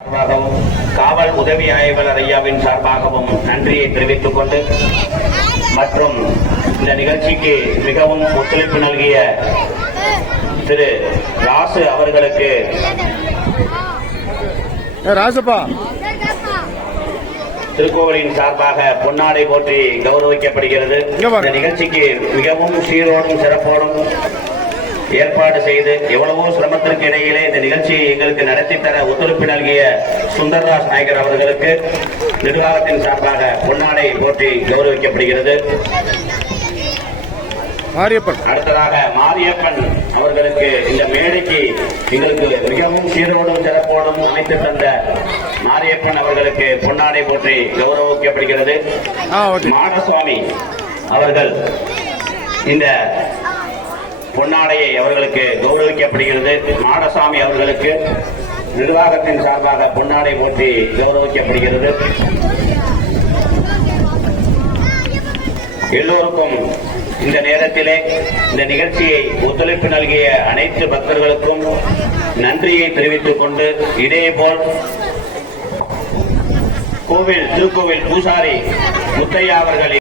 சார்பாகவும் காவல் உதவி ஆய்வாளர் ஐயாவின் சார்பாகவும் நன்றியை தெரிவித்துக் கொண்டு மற்றும் இந்த நிகழ்ச்சிக்கு மிகவும் ஒத்துழைப்பு நல்கிய திரு ராசு அவர்களுக்கு திருக்கோவிலின் சார்பாக பொன்னாடை போற்றி கௌரவிக்கப்படுகிறது. இந்த நிகழ்ச்சிக்கு மிகவும் சீரோடும் சிறப்போடும் ஏற்பாடு செய்து எவ்வளவோ சிரமத்திற்கு இடையிலே இந்த நிகழ்ச்சியை எங்களுக்கு நடத்தி தர ஒத்துழைப்பு நல்கிய சுந்தர்ராஜ் நாயகர் அவர்களுக்கு நிர்வாகத்தின் சார்பாக பொன்னாடை போற்றி கௌரவிக்கப்படுகிறது. அடுத்ததாக மாரியப்பன் அவர்களுக்கு இந்த மேடைக்கு எங்களுக்கு மிகவும் சீரோடும் சிறப்போடும் அமைத்து தந்த மாரியப்பன் அவர்களுக்கு பொன்னாடை போற்றி கௌரவிக்கப்படுகிறது. மாடசுவாமி அவர்கள் இந்த பொன்னாடையை அவர்களுக்கு கௌரவிக்கப்படுகிறது. மாடசாமி அவர்களுக்கு நிர்வாகத்தின் சார்பாக பொன்னாடை போற்றி கௌரவிக்கப்படுகிறது. எல்லோருக்கும் இந்த நேரத்திலே இந்த நிகழ்ச்சியை ஒத்துழைப்பு நல்கிய அனைத்து பக்தர்களுக்கும் நன்றியை தெரிவித்துக் கொண்டு இதேபோல் திருக்கோவில் பூசாரி முத்தையா அவர்களின்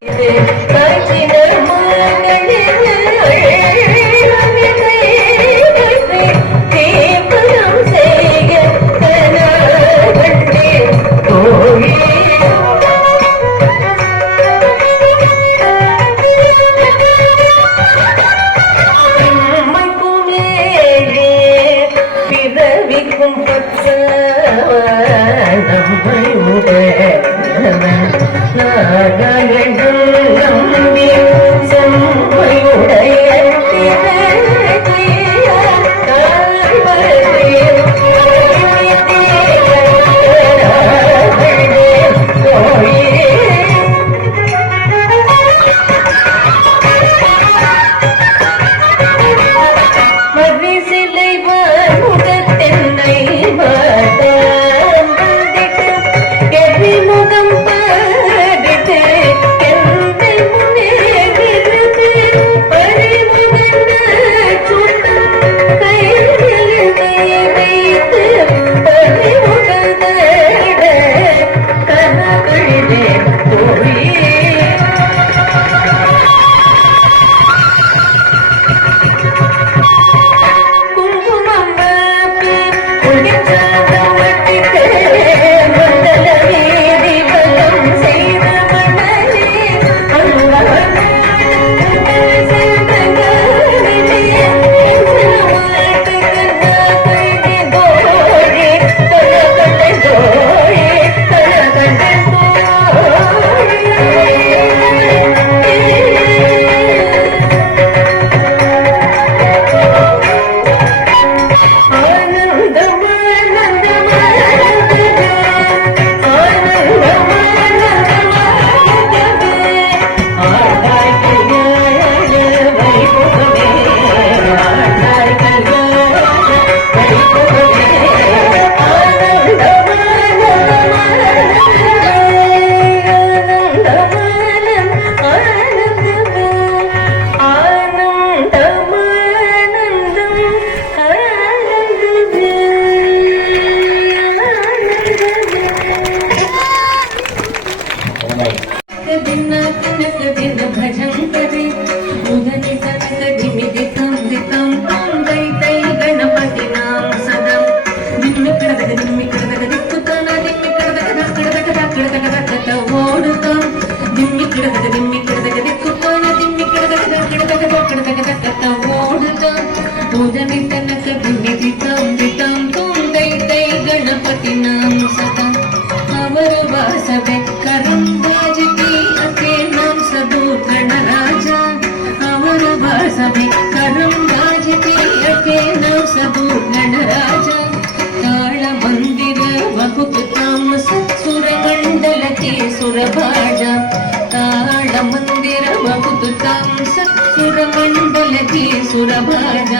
सुरभाजा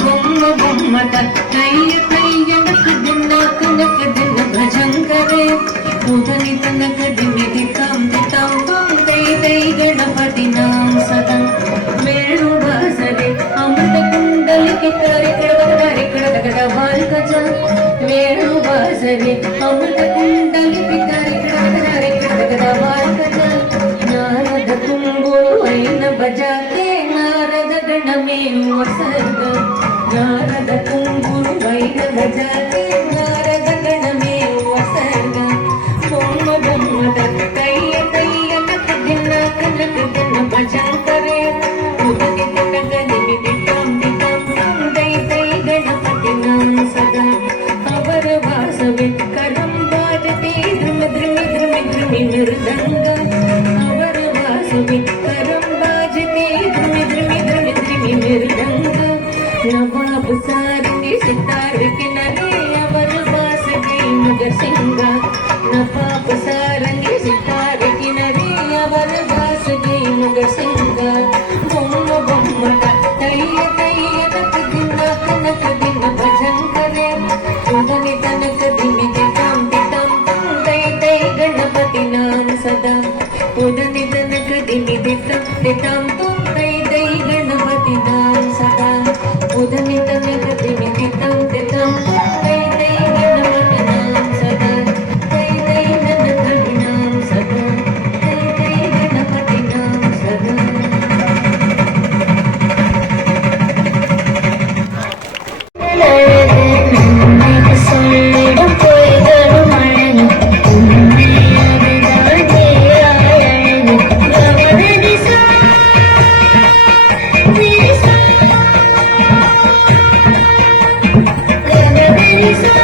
गुम्म गुम्म तैय तैय नक दिन भजंकरे पूजनि तनक दिमि दितां दितां त्वं तै तै गणपति नाम सदा वेणु वासरे अमृत कुंडल के तारे कड़कड़ बाल कजा वेणु वासरे रे अमृत कुंडली पितारी कडकदारे कडकदा वारकदा नारद कुंभोळु ऐन बजाते नारद गण में वसर्ग नारद कुंभोळु ऐन बजाते नारद गण में वसर्ग बोम बोम तैय तैय नक दिन कनक दिन भजंतरे उदनि तनक दिनि दिटम दिटम दै दै गणपति नाम सदा अवर वासवे करम बाजते ध्रुम ध्रुमि ध्रुमि ध्रुमि मृदंग अवर वासवे करम बाजते ध्रुमि ध्रुमि ध्रुमि ध्रुमि मृदंग नवाब सारंगी सितार किनारे अवर वासवे मगर सिंगा नवाब सारंगी सितार किनारे अवर वासवे मगर सिंगा बोम बोम तैय तैय नक दिन कनक दिन भजन करे उदनि तनक दिमि दिटाम दिटाम दै दै गणपति नाम सदा उदनि तनक दिमि दिटाम दिटाम दै दै गणपति नाम सदा उदनि तनक दिमि दिटाम दिटाम दै दै गणपति नाम सदा दै दै गणपति नाम सदा दै दै गणपति नाम सदा சொல்லிடும் பொய்களும் அழகு உண்மையானதால் பேராயழகு பவதரிசா திரிசா பவதரிசா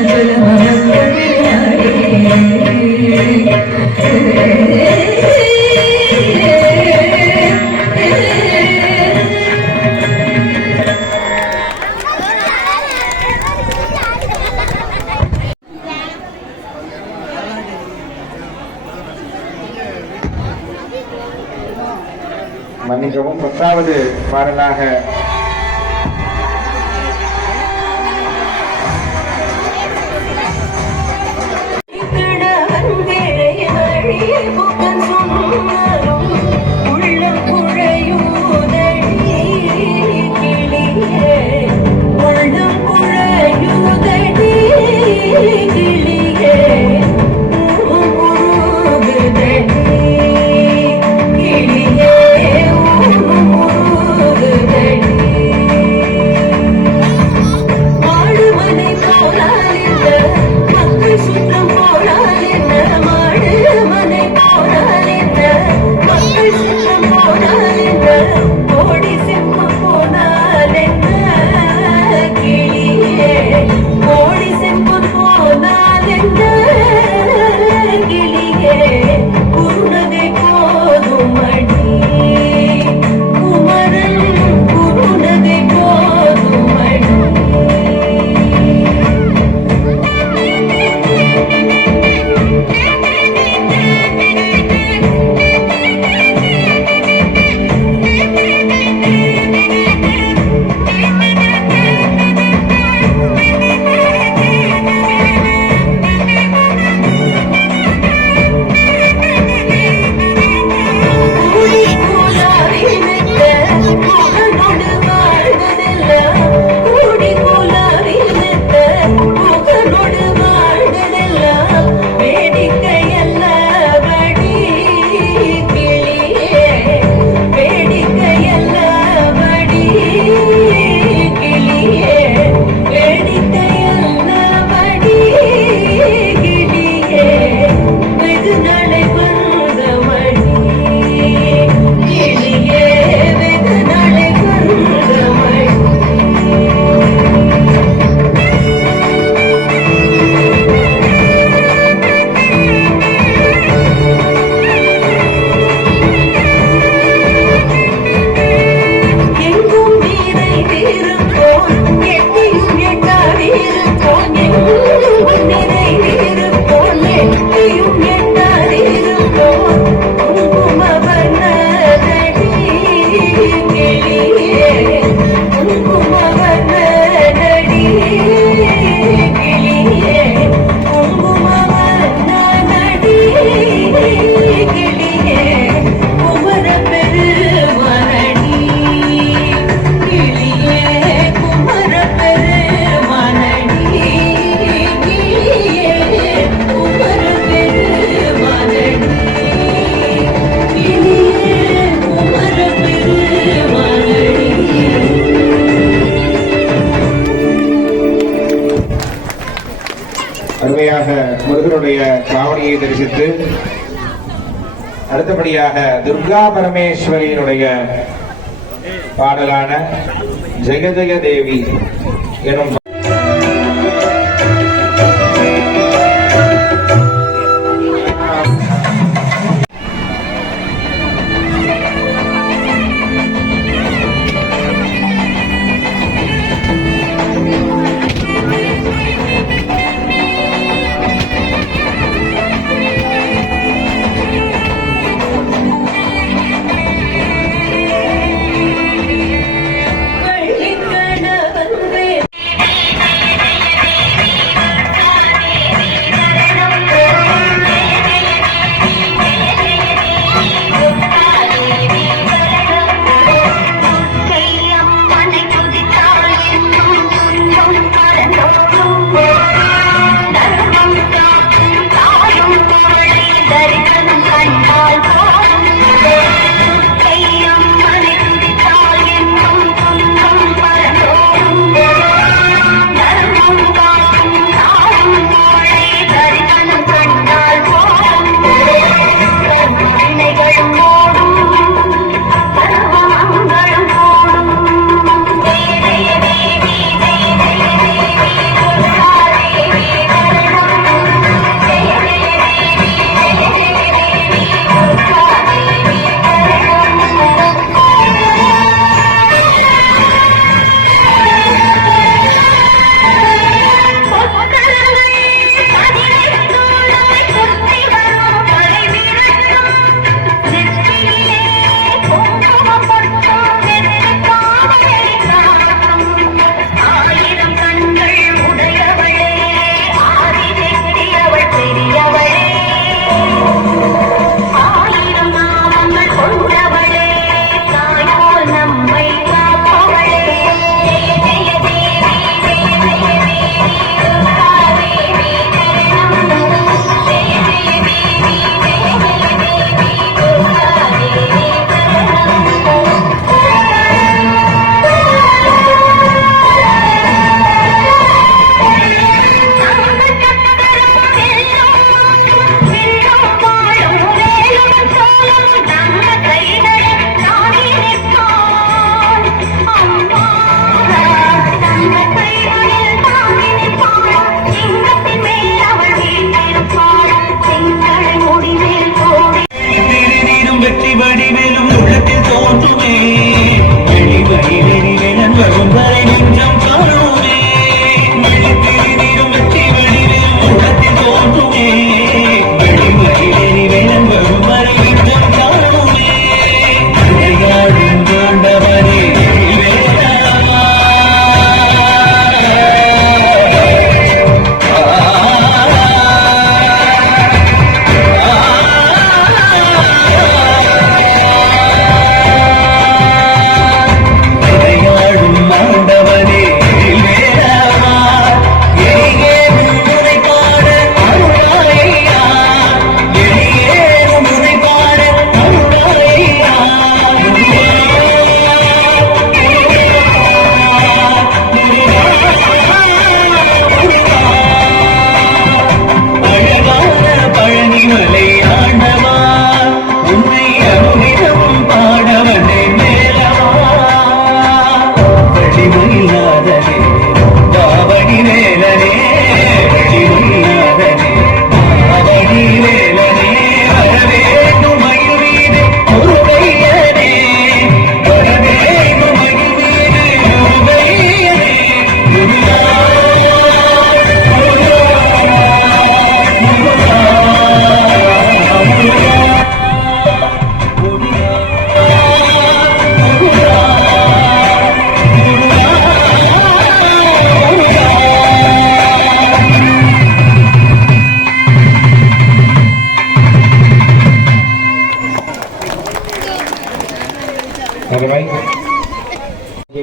Thank you. மன்னிக்கவும் 10வது பாடலாக அருமையாக முருகனுடைய காவடியை தரிசித்து அடுத்தபடியாக துர்கா பரமேஸ்வரியினுடைய பாடலான ஜெய ஜெய தேவி எனும்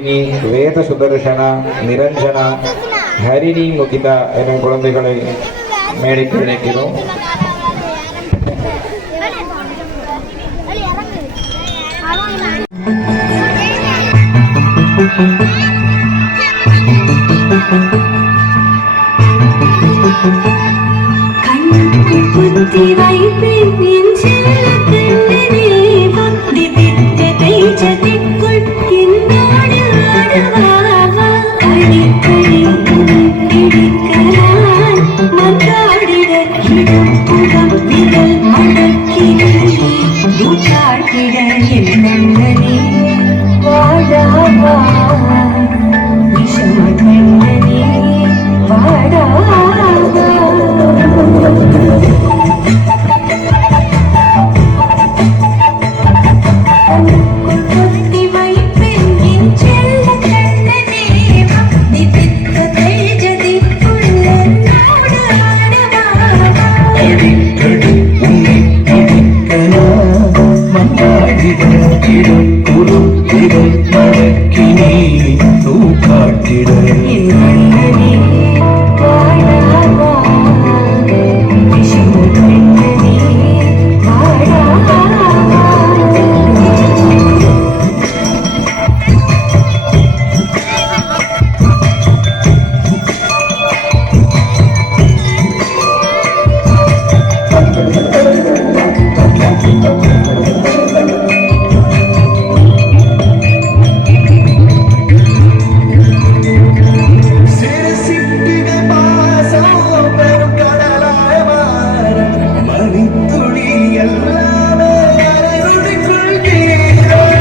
ரோஹிணி, வேத சுதர்சனா, நிரஞ்சனா, ஹரிணி, முகிதா எனும் குழந்தைகளை மேடைக்கு அழைக்கிறோம். கண்ணுக்கு புத்தி வைப்பேன் என் செல்ல கண்ணனே, பக்தி திட்டத்தை ஜதிக்குள் என்னோடு ஆடுவாவா. அடிக்கடி பிடிக்கலாம் மன்றாடிட இடுப்புறம் விரல் மடக்கினே, காட்டிட என் கண்ணனே வாடாவா. விஷம கண்ணனே வாடாவா. கொத்தி வைப்பேன் என் செல்ல கண்ணனே, பக்தி திட்டத்தை ஜதிக்குள் என்னோடு ஆடுவாவா. அடிக்கடி உன்னை பிடிக்கலாம் மன்றாடிட இடுப்புறம் விரல் மடக்கினே, காட்டிட என் கண்ணனே வாடாவா. விஷம கண்ணனே வாடாவா. சிறு சிட்டுகள் பாசம் பெரும் கடலாய் மாற மணித்துளி எல்லாமே அரைவிட்டுக் கொள்கிறோம்.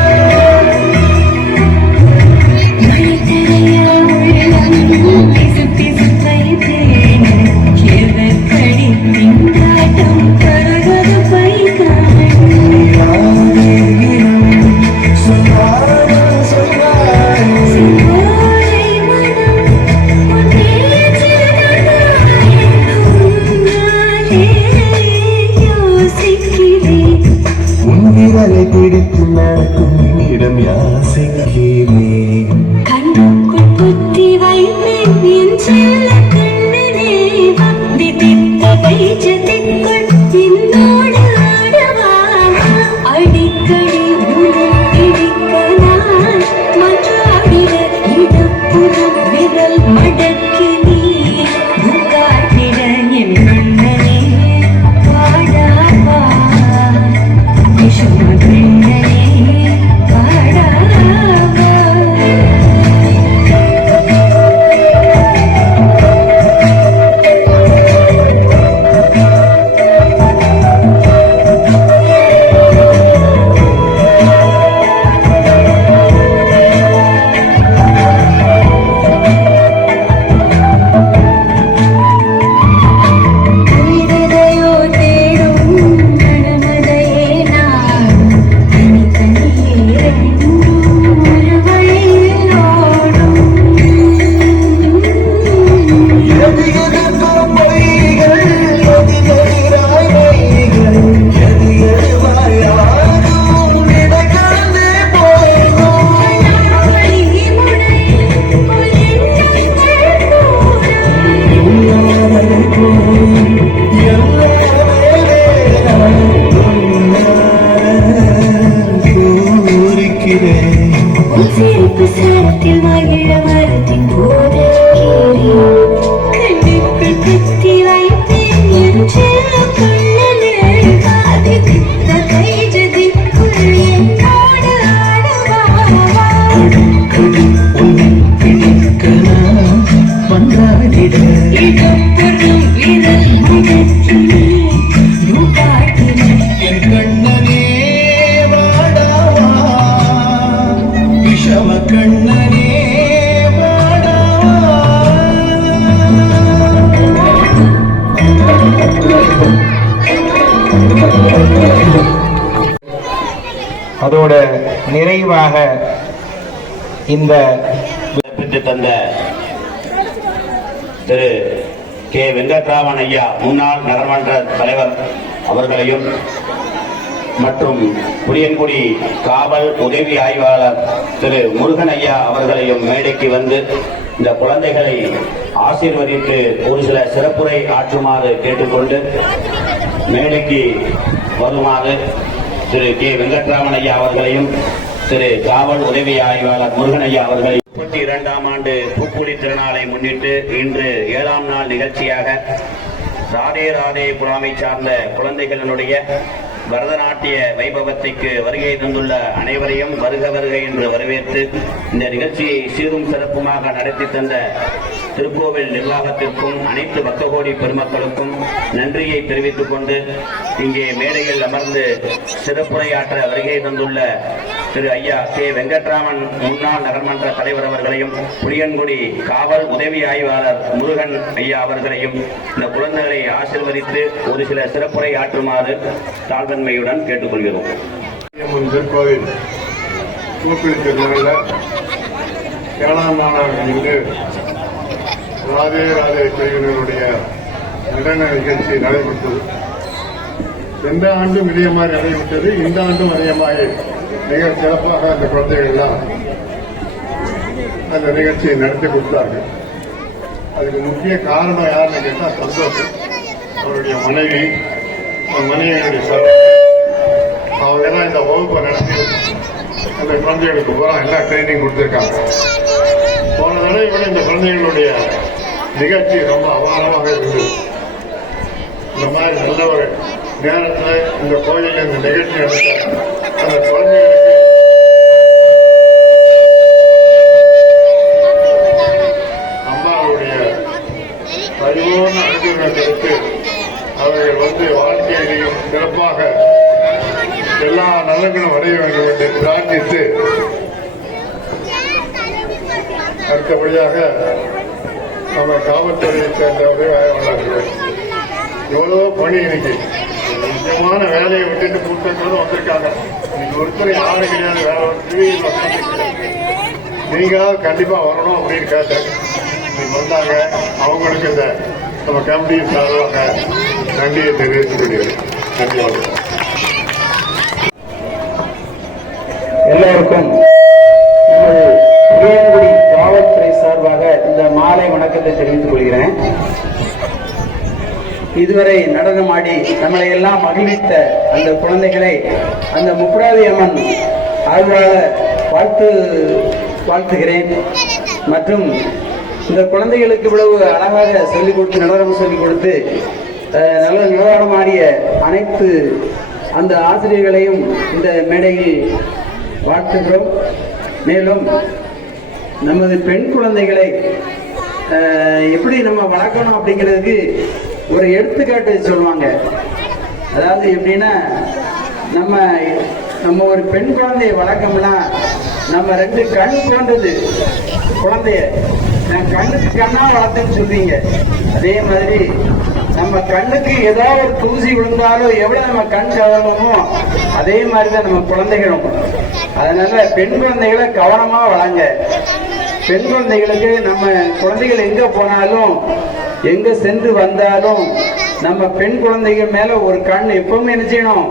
உன் விரலை பிடித்து நடக்கும் இடம் யாசிக்கிறேன். கண்ணுக்குள் புத்தி வைப்பேன் என் செல்ல கண்ணனே, பக்தி திட்டத்தை ஜதிக்குள் என்னோடு ஆடுவாவா. அடிக்கடி உடல் பிடிக்க நான் மன்றாடிட இடுப்புறம் விரல் மடக்கி நீ காட்டிட என் கண்ணனே வாடாவா. விஷம கண்ணனே வாடாவா. கனிததையோ தேடும் கணமதையே நான், கனி கனியே ரெண்டும் ஒரு வழியில் ஓடும். எது எதுக்கும் பொய்கள், எது எதிராய் மெய்கள், எது எதுவாய் யாரும் நினைக்காதே போகும். உன்னாலே போய் எல்லாமே கூறுகிறேன். உன் சிரிப்பு சரத்தில் மகிழ மரத்தின் போது கண்ணுக்குள் குத்தி வைப்பேன் என் செல்ல கண்ணனே, பாதி திட்டத்தை ஜதிக்குள் என்னோடு ஆடுவாவா. அடிக்கடி உன்னை பிடிக்கலாம் மன்றாடிட இடுப்புறம் விரல் மடக்கி நீ காட்டிட என் கண்ணனே வாடாவா. விஷம கண்ணனே வாடாவா. அதோட நிறைவாக இந்த பெற்று தந்த திரு கே. வெங்கட்ராமன் ஐயா முன்னாள் நகர்மன்ற தலைவர் அவர்களையும் மற்றும் புளியங்குடி காவல் உதவி ஆய்வாளர் திரு முருகன் ஐயா அவர்களையும் மேடைக்கு வந்து இந்த குழந்தைகளை ஆசீர்வதித்து ஒரு சில சிறப்புரை ஆற்றுமாறு கேட்டுக்கொண்டு மேடைக்கு வருமாறு திரு கே வெங்கட்ராமன் ஐயா அவர்களையும் திரு காவல் உதவி ஆய்வாளர் முருகன் ஐயா அவர்களை 32ஆம் ஆண்டு பூக்குழி திருநாளை முன்னிட்டு இன்று 7ஆம் நாள் நிகழ்ச்சியாக ராதே ராதே புலாமை சார்ந்த குழந்தைகளினுடைய பரதநாட்டிய வைபவத்திற்கு வருகை தந்துள்ள அனைவரையும் வருக வருக என்று வரவேற்று இந்த நிகழ்ச்சியை சீரும் சிறப்புமாக நடத்தி தந்த திருக்கோவில் நிர்வாகத்திற்கும் அனைத்து பக்தகோடி பெருமக்களுக்கும் நன்றியை தெரிவித்துக் கொண்டு இங்கே மேடையில் அமர்ந்து சிறப்புரையாற்ற வருகை தந்துள்ள திரு ஐயா கே வெங்கட்ராமன் முன்னாள் நகர்மன்ற தலைவர் அவர்களையும் புளியன்குடி காவல் உதவி ஆய்வாளர் முருகன் ஐயா அவர்களையும் இந்த குழந்தைகளை ஆசீர்வதித்து ஒரு சில சிறப்புரை ஆற்றுமாறு தாழ்வன்மையுடன் கேட்டுக்கொள்கிறோம். திருக்கோவில் பூக்குழி திருநாளில் 7ஆம் நாளாக இன்று ராதே ராதே பிரிவினருடைய நடன நிகழ்ச்சி நடைபெற்றது. எந்த ஆண்டும் இதே மாதிரி நடைபெற்றது. இந்த ஆண்டும் அதே மாதிரி மிக சிறப்பாக அந்த குழந்தைகள் எல்லாம் அந்த நிகழ்ச்சியை நடத்தி கொடுத்தார்கள். அதுக்கு முக்கிய காரணம் யாருன்னு கேட்டால் சந்தோஷம். அவருடைய மனைவியுடைய அவங்க எல்லாம் இந்த வகுப்பை நடத்தி அந்த குழந்தைகளுக்கு பூரா எல்லாம் ட்ரைனிங் கொடுத்துருக்காங்க. போன தடவை விட இந்த குழந்தைகளுடைய நிகழ்ச்சி ரொம்ப அபாரமாக இருந்தது. இந்த மாதிரி நல்ல ஒரு நேரத்தில் இந்த கோயிலில் இந்த நிகழ்ச்சி நடத்த அந்த குழந்தைகளுக்கு அம்மாவுடைய பரிபூர்ண அனுகிரகம் கிடைத்து அவர்கள் வந்து வாழ்க்கையிலையும் சிறப்பாக எல்லா நலன்களும் அடைய வேண்டும் என்று பிரார்த்தித்து அடுத்தபடியாக நம்ம காவல்துறையை சேர்ந்தவர்கள் ஆய்வாளர்கள் எவ்வளவோ பணி இன்னைக்கு முக்கியமான வேலையை விட்டுட்டு கூட்டத்தோடு வந்திருக்காங்க. இன்னைக்கு ஒருத்தர் யாரும் கிடையாது, வேற ஒரு டிவியில் நீங்க கண்டிப்பா வரணும் அப்படின்னு கேட்டேன். இன்னைக்கு வந்தாங்க. அவங்களுக்கு இந்த நம்ம கமிட்டியின் சார்பாக நன்றியை தெரிவித்துக் கொள்கிறேன். நன்றி. எல்லோருக்கும் புளியங்குடி காவல்துறை சார்பாக இந்த மாலை வணக்கத்தை தெரிவித்துக் கொள்கிறேன். இதுவரை நடனமாடி நம்மளை எல்லாம் மகிழ்வித்த அந்த குழந்தைகளை அந்த முப்புராதி அம்மன் ஆழ்வாழ வாழ்த்துகிறேன். மற்றும் இந்த குழந்தைகளுக்கு இவ்வளவு அழகாக சொல்லிக் கொடுத்து நடனம் சொல்லிக் கொடுத்து நல்ல நடனமாடிய அனைத்து அந்த ஆசிரியர்களையும் இந்த மேடையில் வாழ்த்துகிறோம். மேலும் நமது பெண் குழந்தைகளை எப்படி நம்ம வளர்க்கணும் அப்படிங்கிறதுக்கு ஒரு எடுத்துக்காட்டு சொல்லுவாங்க. அதாவது எப்படின்னா நம்ம ஒரு பெண் குழந்தைய வளர்க்கோம்னா நம்ம 2 கண் போன்றது குழந்தைய நான் கண்ணுக்கு கண்ணா வளர்த்தேன்னு சொல்றீங்க. அதே மாதிரி நம்ம கண்ணுக்கு ஏதாவது ஒரு தூசி விழுந்தாலும் எவ்வளவு நம்ம கண் கவனமோ அதே மாதிரிதான் நம்ம குழந்தைகளும். அதனால பெண் குழந்தைகளை கவனமா வளங்க. பெண் குழந்தைகளுக்கு நம்ம குழந்தைகள் எங்க போனாலும் எங்க சென்று வந்தாலும் நம்ம பெண் குழந்தைகள் மேல ஒரு கண் எப்பவுமே என்ன செய்யணும்,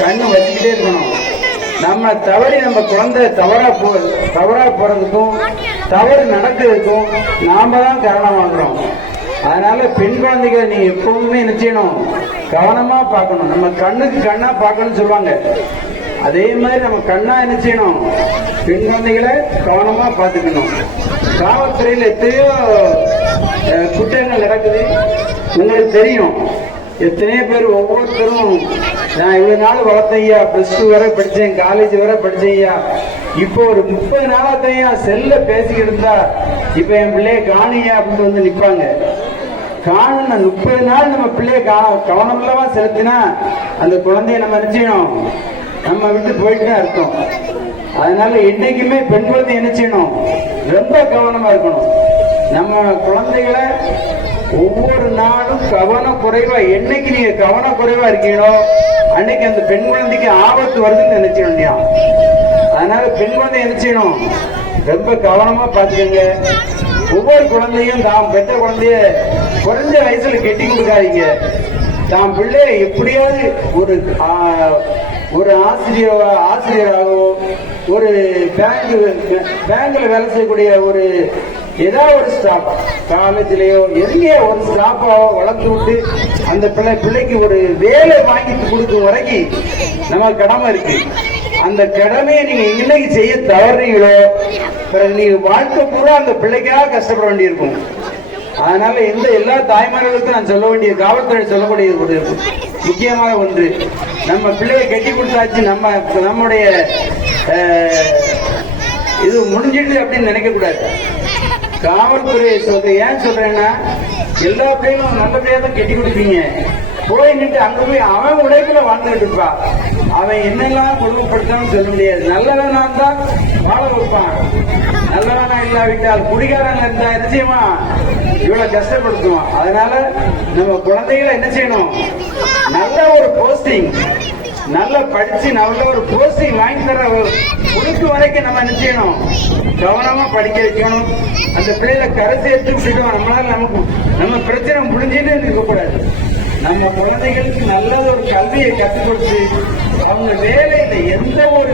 கண்ணு வச்சுக்கிட்டே இருக்கணும். நம்ம தவறி நம்ம குழந்தை தவறா போறதுக்கும் தவறு நடக்கிறதுக்கும் நாம தான் காரணமாகிறோம். அதனால பெண் குழந்தைகளை நீ எப்பவுமே என்ன செய்யணும், கவனமா பார்க்கணும். நம்ம கண்ணுக்கு கண்ணா பார்க்கணும்னு சொல்லுவாங்க. அதே மாதிரி நம்ம கண்ணா என்ன செய்யணும், பெண் குழந்தைகளை கவனமா பார்த்துக்கணும். காவல்துறையில் எத்தனையோ குற்றங்கள் நடக்குது, உங்களுக்கு தெரியும். எத்தனையோ பேர் ஒவ்வொருத்தரும் நான் இவ்வளவு நாள் வளர்த்தையா, +2 வரை படிச்சேன், காலேஜ் வரை படிச்சையா, இப்போ ஒரு 30 நாளாத்தையா செல்ல பேசிக்கிட்டு இருந்தா இப்ப என் பிள்ளைய காணியா அப்படின்னு வந்து நிப்பாங்க. காண 30 நாள் நம்ம பிள்ளைய கவனமில்லவா செலுத்தினா அந்த குழந்தைய நம்ம நினைச்சோம் நம்ம விட்டு போயிட்டு தான் இருக்கோம். அதனால என்னைக்குமே பெண் குழந்தை என்ன செய்யணும், ரொம்ப கவனமா இருக்கணும். நம்ம குழந்தைகளை ஒவ்வொரு நாளும் கவனக்குறைவா, என்னைக்கு நீங்க கவனக்குறைவா இருக்கீங்களோ அன்னைக்கு அந்த பெண் குழந்தைக்கு ஆபத்து வருதுன்னு நினைச்ச வேண்டியா. அதனால பெண் குழந்தை என்ன செய்யணும், ரொம்ப கவனமா பாத்துக்கங்க. ஒவ்வொரு குழந்தையும் தாம் பெற்ற குழந்தைய குறைஞ்ச வயசுல கெட்டி கொடுக்காதீங்க. தாம் பிள்ளைய எப்படியாவது ஒரு ஒரு ஆசிரியராகவோ ஒரு பேங்க்ல வேலை செய்யக்கூடிய ஒரு ஏதாவது ஒரு ஸ்டாஃப் காலேஜ்லயோ எங்கேயோ ஒரு ஸ்டாஃபாவோ வளர்த்து விட்டு அந்த பிள்ளைக்கு ஒரு வேலை வாங்கி கொடுக்கும் வரைக்கும் நம்ம கடமை இருக்கு. அந்த கடமையை நீங்க இன்னைக்கு செய்ய தவறீங்களோ பிறகு நீங்க வாழ்க்கை பூரா அந்த பிள்ளைக்காக கஷ்டப்பட வேண்டியிருக்கும். அதனால எல்லா தாய்மார்களுக்கும் நான் சொல்ல வேண்டிய காவல்துறை சொல்லக்கூடிய ஒரு முக்கியமான ஒன்று, நம்ம பிள்ளையை கட்டி கொடுத்தாச்சு, நம்முடைய இது முடிஞ்சிட்டு அப்படின்னு நினைக்க கூடாது. காவல்துறையை ஏன் சொல்றேன்னா, எல்லா பிள்ளைகளும் நல்லபடியா தான் கட்டி கொடுப்பீங்க, போயிட்டு அங்க போய் அவன் உடைப்புல வாழ்ந்துட்டு இருப்பா. அவன் என்னெல்லாம் கொடுமைப்படுத்தான்னு சொல்ல முடியாது. நல்லவனா இருந்தா வாழ வைப்பான், நல்லவனா இல்லாவிட்டால் குடிகாரன் இருந்தா என்ன செய்வான், இவ்வளவு கஷ்டப்படுத்துவான். அதனால நம்ம குழந்தைகளை என்ன செய்யணும், நல்ல ஒரு போஸ்டிங், நல்லா படிச்சு நல்ல ஒரு போஸ்டிங் வாங்கி தர கொடுக்கு வரைக்கும் நம்ம என்ன செய்யணும், கவனமா படிக்க வைக்கணும். அந்த பிள்ளைகளை கரை சேர்த்து விட்டுட்டோம், நம்மளால நம்ம பிரச்சனை முடிஞ்சுட்டு இருக்கக்கூடாது. நம்ம குழந்தைகளுக்கு நல்ல ஒரு கல்வியை கற்றுக் கொடுத்து அவங்க வேலையில எந்த ஒரு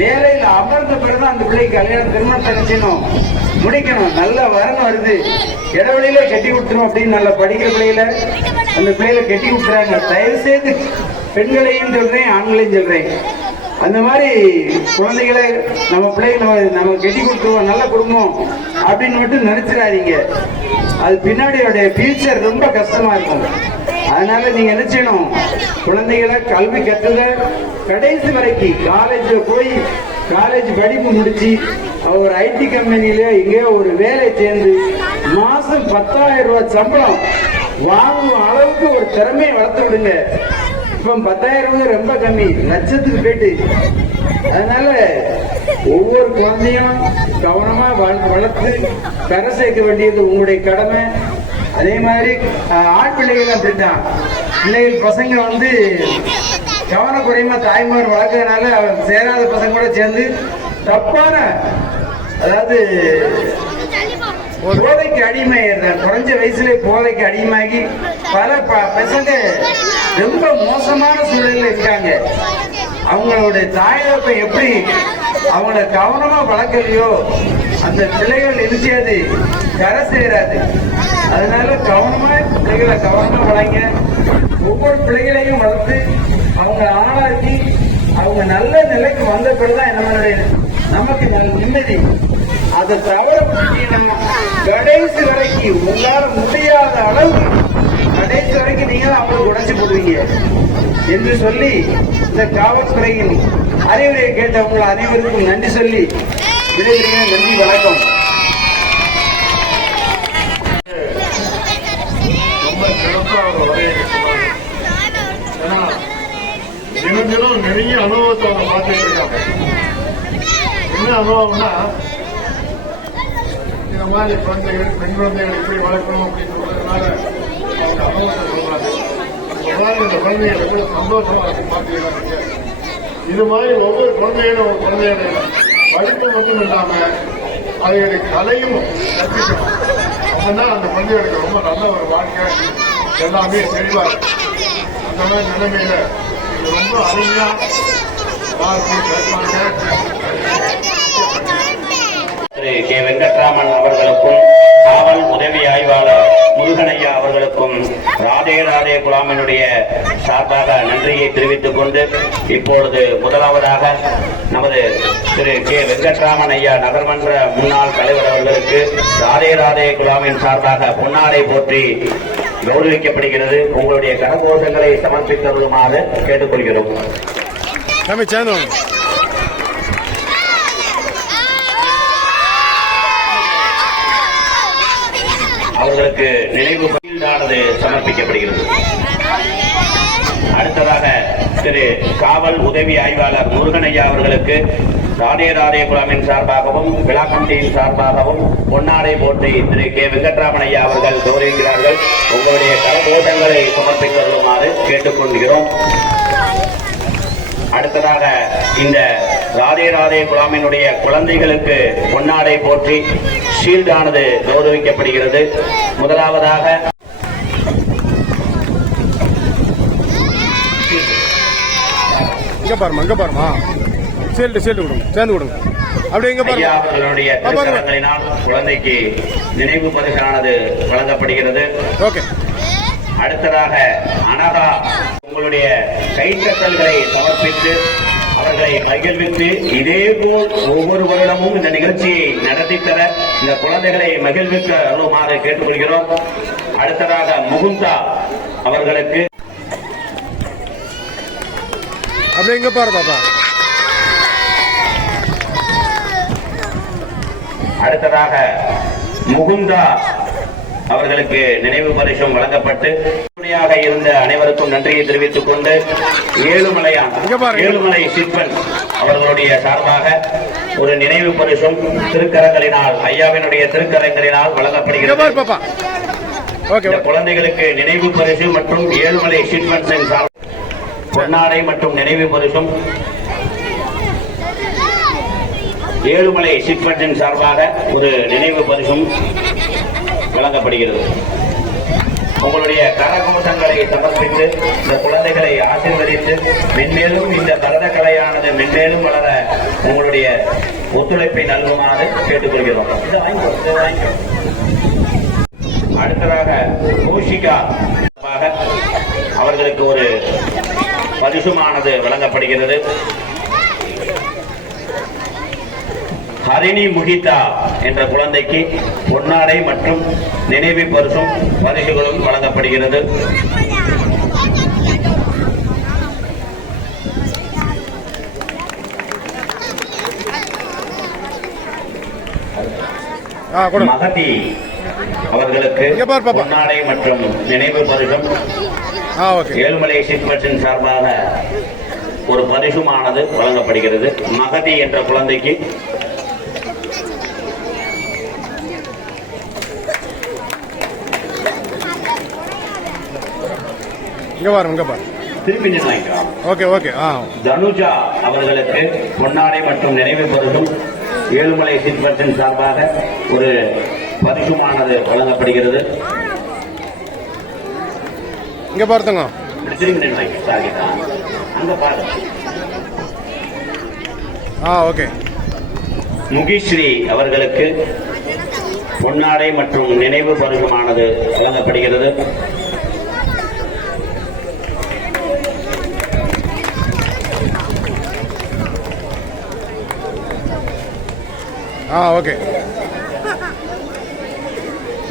வேலையில அமர்ந்த பிறகு அந்த பிள்ளைக்கு திருமணத்தை செய்யணும், முடிக்கணும். நல்ல வரணும் வருது, இடைவெளியில கட்டி விட்டுரும் அப்படின்னு நல்லா படிக்கிற பிள்ளைகளை அந்த பிள்ளைகளை கட்டி விட்டுறாங்க. தயவு செய்து பெண்களையும் சொல்றேன், ஆண்களையும் சொல்றேன், அந்த மாதிரி குழந்தைகளை நம்ம பிள்ளைகளை நம்ம கட்டி கொடுத்துருவோம் நல்ல குடும்பம் அப்படின்னு மட்டும் நினைச்சிடாதீங்க. அது பின்னாடியோடைய ஃபியூச்சர் ரொம்ப கஷ்டமா இருக்கும். அதனால நீங்க என்ன செய்யணும், குழந்தைகளை கல்வி கற்றுத கடைசி வரைக்கும் காலேஜ் படிப்பு முடிச்சு ஒரு ஐடி கம்பெனில எங்கேயோ ஒரு வேலை சேர்ந்து மாசம் 10,000 ரூபாய் சம்பளம் வாங்கும் அளவுக்கு ஒரு திறமையை வளர்த்து விடுங்க. இப்ப 10,000 ரூபாய் ரொம்ப கம்மி, லட்சத்துக்கு போயிட்டு. அதனால ஒவ்வொரு குழந்தையும் கவனமா வளர்த்து கரை சேர்க்க வேண்டியது உங்களுடைய கடமை. அதே மாதிரி ஆண் பிள்ளைகள் அப்படித்தான், பசங்க கவனக்குறையமா தாய்மார் வளர்க்கறதுனால சேராத பசங்க கூட சேர்ந்து தப்பான, அதாவது போதைக்கு அடிமையாயிருந்தாங்க. குறைஞ்ச வயசுல போதைக்கு அடிமையாகி பல பசங்க ரொம்ப மோசமான சூழலில் இருக்காங்க. அவங்களுடைய தாயப்பை எப்படி அவங்கள கவனமா வளர்க்கலையோ அந்த பிள்ளைகள் நிச்சயாது கரை சேராது. அதனால பிள்ளைகளை கவனமா வளங்க. ஒவ்வொரு பிள்ளைகளையும் வளர்த்து அவங்க ஆளாக்கி அவங்க நல்ல நிலைக்கு வந்த பிறகுதான் நமக்கு நிம்மதி. அதை தவிர கடைசி வரைக்கும் உங்களால முடியாத அளவுக்கு கடைசி வரைக்கும் நீங்க அவங்களுக்கு உடைச்சு போடுவீங்க என்று சொல்லி இந்த காவல்துறையின் அறிவுரையை கேட்டவங்க அனைவருக்கும் நன்றி சொல்லி விடைபெறுகிறேன். நன்றி, வணக்கம். ரொம்ப சிறப்பாக ஒரு உரையை தினம் நிறைய அனுபவத்தை அவங்க பார்த்துட்டு இருக்காங்க. என்ன அனுபவம்னா, இந்த மாதிரி குழந்தைகள் பெண் குழந்தைகளை எப்படி வளர்க்கணும் அப்படின்னு சொல்றதுனால அவங்க அனுபவத்தை சொல்றாங்க. இந்த குழந்தைகள் சந்தோஷமா இருக்கு பார்த்துக்கிறாங்க. இது மாதிரி ஒவ்வொரு குழந்தைகளும் ஒரு குழந்தைகளை படிப்பு மட்டும் இல்லாம அவைகளுடைய கலையும் கற்பிக்கணும். அப்பதான் அந்த குழந்தைகளுக்கு ரொம்ப நல்ல ஒரு வாழ்க்கை எல்லாமே தெளிவா இருக்கு. அந்த மாதிரி நிலைமையில ரொம்ப அருமையா வாழ்க்கை கேட்பாங்க. திரு கே வெங்கட்ராமன் அவர்களுக்கும் காவல் உதவி ஆய்வாளர் முருகனையா அவர்களுக்கும் ராதே ராதே குழாமினுடைய சார்பாக நன்றியை தெரிவித்துக் கொண்டு இப்பொழுது முதலாவதாக நமது திரு கே வெங்கட்ராமன் ஐயா நகர்மன்ற முன்னாள் தலைவர் அவர்களுக்கு ராதே ராதே குழாமின் சார்பாக பொன்னாடை போற்றி கௌரவிக்கப்படுகிறது. உங்களுடைய கரகோஷங்களை சமர்ப்பித்தவருமாறு கேட்டுக்கொள்கிறோம். அவர்களுக்கு நினைவு பரிசானது சமர்ப்பிக்கப்படுகிறது. அடுத்ததாக திரு காவல் உதவி ஆய்வாளர் முருகனையா அவர்களுக்கு ராதே ராதே குழாமின் சார்பாகவும் விழா கமிட்டியின் சார்பாகவும் பொன்னாடை போற்றி திரு கே வெங்கட்ராமன் ஐயா அவர்கள் கௌரவிக்கிறார்கள். உங்களுடைய கரகோஷங்களை சமர்ப்பித்து வருமாறு கேட்டுக்கொள்கிறோம். அடுத்ததாக இந்த ராதே ராதே குழாமினுடைய குழந்தைகளுக்கு பொன்னாடை போற்றி ஷீல்டானது கௌரவிக்கப்படுகிறது. முதலாவதாக இங்கே பாருமா சேர்ந்து கொடுங்க சேர்ந்து கொடுங்க அப்படியே இங்கே ஐயா பாருங்க அவர்களுடைய திருக்கரங்களினால் குழந்தைக்கு நினைவு பரிசானது வழங்கப்படுகிறது. ஓகே. அடுத்ததாக அனகா உங்களுடைய கைத்தட்டல்களை சமர்ப்பித்து அவர்களை மகிழ்வித்து இதேபோல் ஒவ்வொரு வருடமும் இந்த நிகழ்ச்சியை நடத்தி தர இந்த குழந்தைகளை மகிழ்விக்க அருளுமாறு கேட்டுக்கொள்கிறோம். அடுத்ததாக முகுந்தா அவர்களுக்கு அப்படியே இங்கே பாரு பாப்பா. அடுத்ததாக முகுந்தா அவர்களுக்கு நினைவு பரிசும் வழங்கப்பட்டு துணையாக இருந்த அனைவருக்கும் நன்றியை தெரிவித்துக் கொண்டு ஏழுமலை சிற்பன் அவர்களுடைய சார்பாக ஒரு நினைவு பரிசும் திருக்கரங்களினால் ஐயாவினுடைய திருக்கரங்களினால் வழங்கப்படுகிறது. இந்த குழந்தைகளுக்கு நினைவு பரிசு மற்றும் ஏழுமலை சிற்பன் பொன்னாடை மற்றும் நினைவு பரிசும் ஏழுமலை சிற்பன் சார்பாக ஒரு நினைவு பரிசும் வழங்கப்படுகிறது. உங்களுடைய கரகோஷங்களை சமர்ப்பித்து இந்த குழந்தைகளை ஆசீர்வதித்து மென்மேலும் இந்த பரத கலையானது மென்மேலும் வளர உங்களுடைய ஒத்துழைப்பை நல்குமாறு கேட்டுக்கொள்கிறோம். அடுத்ததாக கோஷிகா அவர்களுக்கு ஒரு பரிசுமானது வழங்கப்படுகிறது. ஹரிணி முகிதா என்ற குழந்தைக்கு பொன்னாடை மற்றும் நினைவு பரிசும் பரிசுகளும் வழங்கப்படுகிறது. மகதி அவர்களுக்கு பொன்னாடை மற்றும் நினைவு பரிசும் ஏழுமலை சிற்பன் சார்பாக ஒரு பரிசுமானது வழங்கப்படுகிறது. மகதி என்ற குழந்தைக்கு திருப்பி தனுஜா அவர்களுக்கு பொன்னாடை மற்றும் நினைவு பரிசும் ஏழுமலை சிற்பன் சார்பாக ஒரு பரிசுமானது வழங்கப்படுகிறது. இங்க பாருங்க முகிஸ்ரீ அவர்களுக்கு பொன்னாடை மற்றும் நினைவு பரிசுமானது வழங்கப்படுகிறது.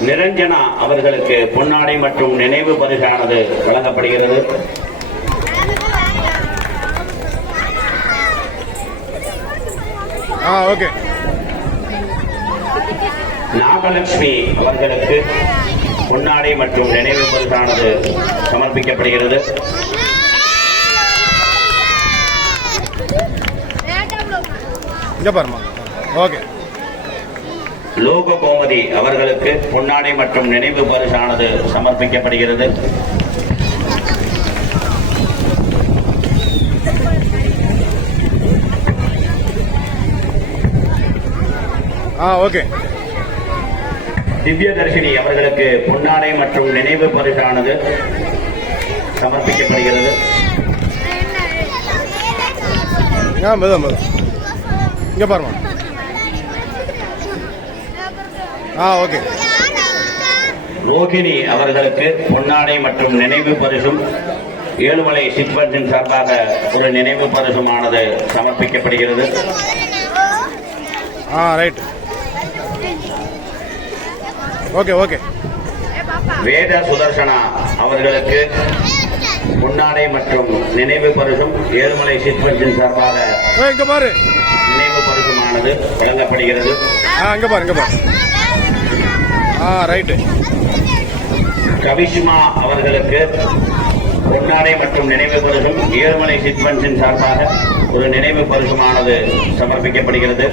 நிரஞ்சனா அவர்களுக்கு பொன்னாடை மற்றும் நினைவு பரிசானது வழங்கப்படுகிறது. நாகலட்சுமி அவர்களுக்கு பொன்னாடை மற்றும் நினைவு பரிசானது சமர்ப்பிக்கப்படுகிறது. லோக கோமதி அவர்களுக்கு பொன்னாடை மற்றும் நினைவு பரிசானது சமர்ப்பிக்கப்படுகிறது. திவ்ய தர்ஷினி அவர்களுக்கு பொன்னாடை மற்றும் நினைவு பரிசானது சமர்ப்பிக்கப்படுகிறது. இங்க பாருங்க. ரோகிணி அவர்களுக்கு பொன்னாடை மற்றும் நினைவு பரிசும் ஏழுமலை சிற்பன் சார்பாக ஒரு நினைவு பரிசுமானது சமர்ப்பிக்கப்படுகிறது. வேத சுதர்சனா அவர்களுக்கு பொன்னாடை மற்றும் நினைவு பரிசும் ஏழுமலை சிற்பன் சார்பாக நினைவு பரிசுமானது வழங்கப்படுகிறது. கவிஷ்மா அவர்களுக்கு பொன்னாடை மற்றும் நினைவு பரிசும் ஏழுமலை சிற்பன் சார்பாக ஒரு நினைவு பரிசுமானது சமர்ப்பிக்கப்படுகிறது.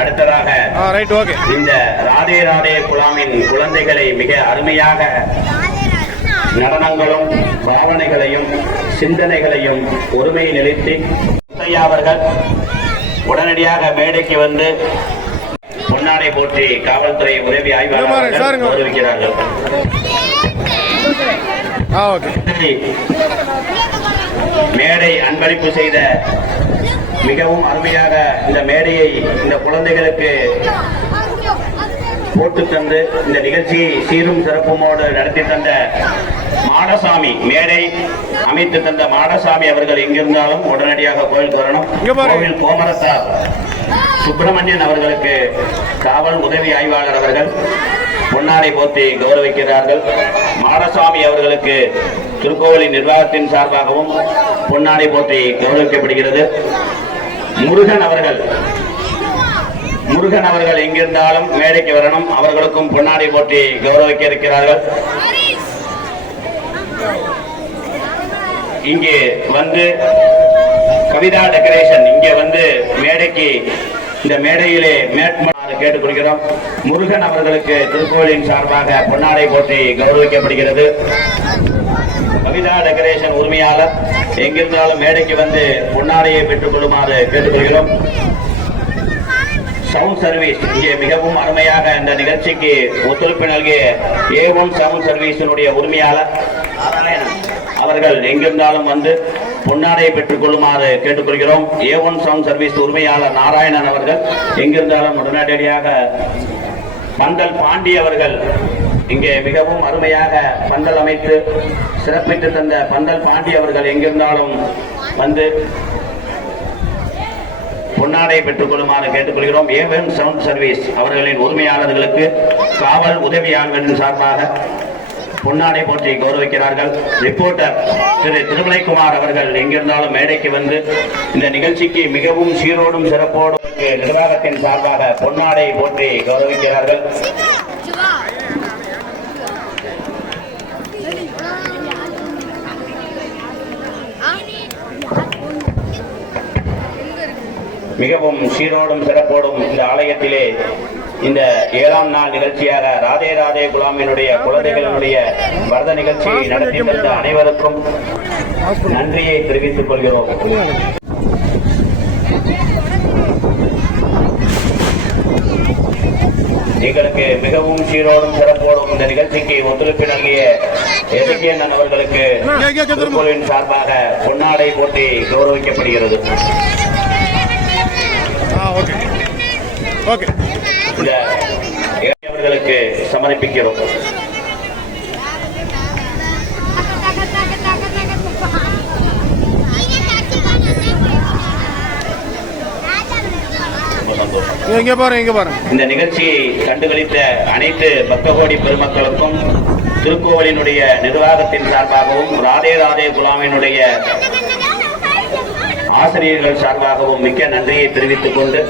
அடுத்ததாக இந்த ராதே ராதே குழாமின் குழந்தைகளை மிக அருமையாக நடனங்களும் பாவனைகளையும் சிந்தனைகளையும் ஒருமை நிலைத்து அவர்கள் உடனடியாக மேடைக்கு வந்து பொன்னாடை போற்றி காவல்துறை உதவி ஆய்வாளர்கள் கௌரவிக்கிறார்கள். மேடை அன்பளிப்பு செய்த மிகவும் அருமையாக இந்த மேடையை இந்த குழந்தைகளுக்கு போட்டு தந்து இந்த நிகழ்ச்சியை சீரும் சிறப்புமோடு நடத்தி தந்த மாடசாமி, மேடை அமைத்து தந்த மாடசாமி அவர்கள் எங்கிருந்தாலும் உடனடியாக கோயில் வரணும். கோவில் கோமரத்தார் சுப்பிரமணியன் அவர்களுக்கு காவல் உதவி ஆய்வாளர் அவர்கள் பொன்னாடை போர்த்தி கௌரவிக்கிறார்கள். மாடசாமி அவர்களுக்கு திருக்கோவிலின் நிர்வாகத்தின் சார்பாகவும் பொன்னாடை போர்த்தி கௌரவிக்கப்படுகிறது. முருகன் அவர்கள் எங்கிருந்தாலும் மேடைக்கு வரணும். அவர்களுக்கும் பொன்னாடை போட்டி கௌரவிக்க இருக்கிறார்கள். இங்கே வந்து கவிதா டெக்கரேஷன் இங்கே வந்து மேடைக்கு இந்த மேடையிலே மேற்கொள்ளுமாறு கேட்டுக்கொள்கிறோம். முருகன் அவர்களுக்கு திருக்கோயிலின் சார்பாக பொன்னாடை போட்டி கௌரவிக்கப்படுகிறது. கவிதா டெக்கரேஷன் உரிமையாளர் எங்கிருந்தாலும் மேடைக்கு வந்து பொன்னாடையை பெற்றுக் கொள்ளுமாறு கேட்டுக்கொள்கிறோம். சவுண்ட் சர்வீஸ் இங்கே மிகவும் அருமையாக இந்த நிகழ்ச்சிக்கு ஒத்துழைப்பு நல்கிய A1 சவுண்ட் சர்வீஸினுடைய உரிமையாளர் அவர்கள் எங்கிருந்தாலும் வந்து பொன்னாடையை பெற்றுக் கொள்ளுமாறு கேட்டுக்கொள்கிறோம். A1 சவுண்ட் சர்வீஸ் உரிமையாளர் நாராயணன் அவர்கள் எங்கிருந்தாலும் உடனடியாக பந்தல் பாண்டி அவர்கள் இங்கே மிகவும் அருமையாக பந்தல் அமைத்து சிறப்பித்து தந்த பந்தல் பாண்டி அவர்கள் எங்கிருந்தாலும் வந்து பொன்னாடை பெற்றுக் கொள்ளுமாறு கேட்டுக்கொள்கிறோம். A1 சவுண்ட் சர்வீஸ் அவர்களின் உரிமையாளர்களுக்கு காவல் உதவி ஆண்களின் சார்பாக பொன்னாடை போற்றி கௌரவிக்கிறார்கள். ரிப்போர்ட்டர் திரு திருமலைக்குமார் அவர்கள் எங்கிருந்தாலும் மேடைக்கு வந்து இந்த நிகழ்ச்சிக்கு மிகவும் சீரோடும் சிறப்போடும் நிர்வாகத்தின் சார்பாக பொன்னாடை போற்றி கௌரவிக்கிறார்கள். மிகவும் சீரோடும் சிறப்போடும் இந்த ஆலயத்திலே இந்த 7ஆம் நாள் நிகழ்ச்சியாக ராதே ராதே குலாமினுடைய குழந்தைகளினுடைய வரத நிகழ்ச்சியை நடத்தி தந்த அனைவருக்கும் நன்றியை தெரிவித்துக் கொள்கிறோம். எங்களுக்கு மிகவும் சீரோடும் சிறப்போடும் இந்த நிகழ்ச்சிக்கு ஒத்துழைப்பு நல்கிய எசக்கியன் அவர்களுக்கு திருக்கோவிலின் சார்பாக பொன்னாடை போட்டி கௌரவிக்கப்படுகிறது. அவர்களுக்கு சமர்ப்பிக்கிறோம். இந்த நிகழ்ச்சியை கண்டுகளித்த அனைத்து பக்தகோடி பெருமக்களுக்கும் திருக்கோவிலினுடைய நிர்வாகத்தின் சார்பாகவும் ராதே ராதே குலாமினுடைய ஆசிரியர்கள் சார்பாகவும் மிக்க நன்றியை தெரிவித்துக் கொண்டு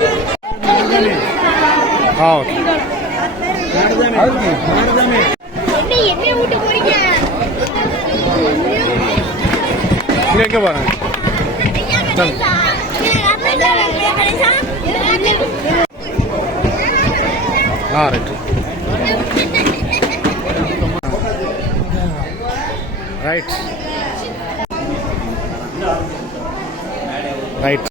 ரைட்.